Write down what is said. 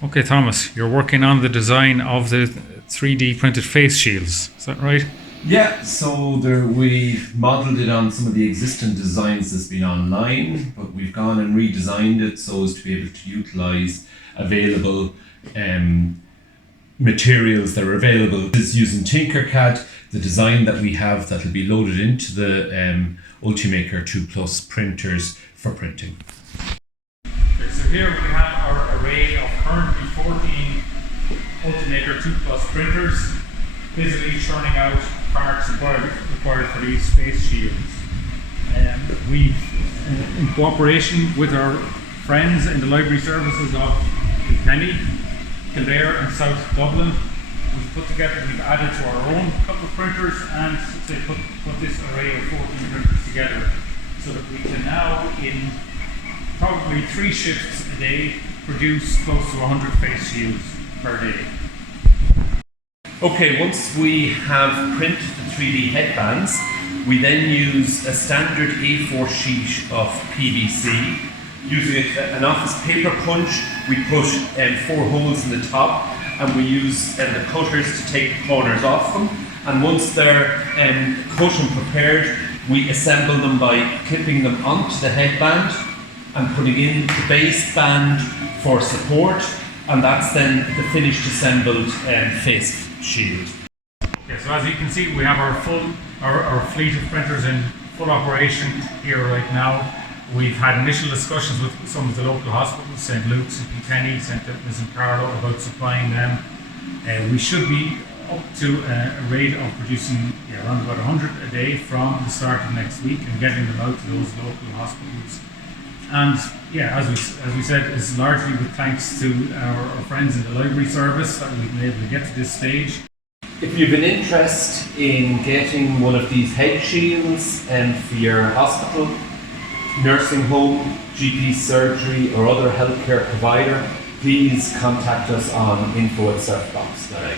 Okay, Thomas, you're working on the design of the 3D printed face shields, is that right? Yeah, so we've modelled it on some of the existing designs that's been online, but we've gone and redesigned it so as to be able to utilise available materials that are available. This is using Tinkercad, the design that we have that will be loaded into the Ultimaker 2 Plus printers for printing. Okay, so here we have our array of currently 14 Ultimaker 2 Plus printers, busily churning out parts required for these face shields. We've, in cooperation with our friends in the library services of Kilkenny, Kildare and South Dublin, we've added to our own couple of printers and put this array of 14 printers together so that we can now, in probably 3 shifts a day, produce close to 100 face shields per day. Okay, once we have printed the 3D headbands, we then use a standard A4 sheet of PVC. Using an office paper punch, we put 4 holes in the top and we use the cutters to take the corners off them. And once they're cut and prepared, we assemble them by clipping them onto the headband and putting in the base band for support, and that's then the finished assembled face shield. Okay, so as you can see, we have our fleet of printers in full operation here right now. We've had initial discussions with some of the local hospitals, St Luke's and Kilkenny, St Edmunds and Carlow, about supplying them. We should be up to a rate of producing around about 100 a day from the start of next week and getting them out to those local hospitals. And as we said, it's largely with thanks to our friends in the library service that we've been able to get to this stage. If you've an interest in getting one of these head shields for your hospital, nursing home, GP surgery or other healthcare provider, please contact us on info@surfbox.ie.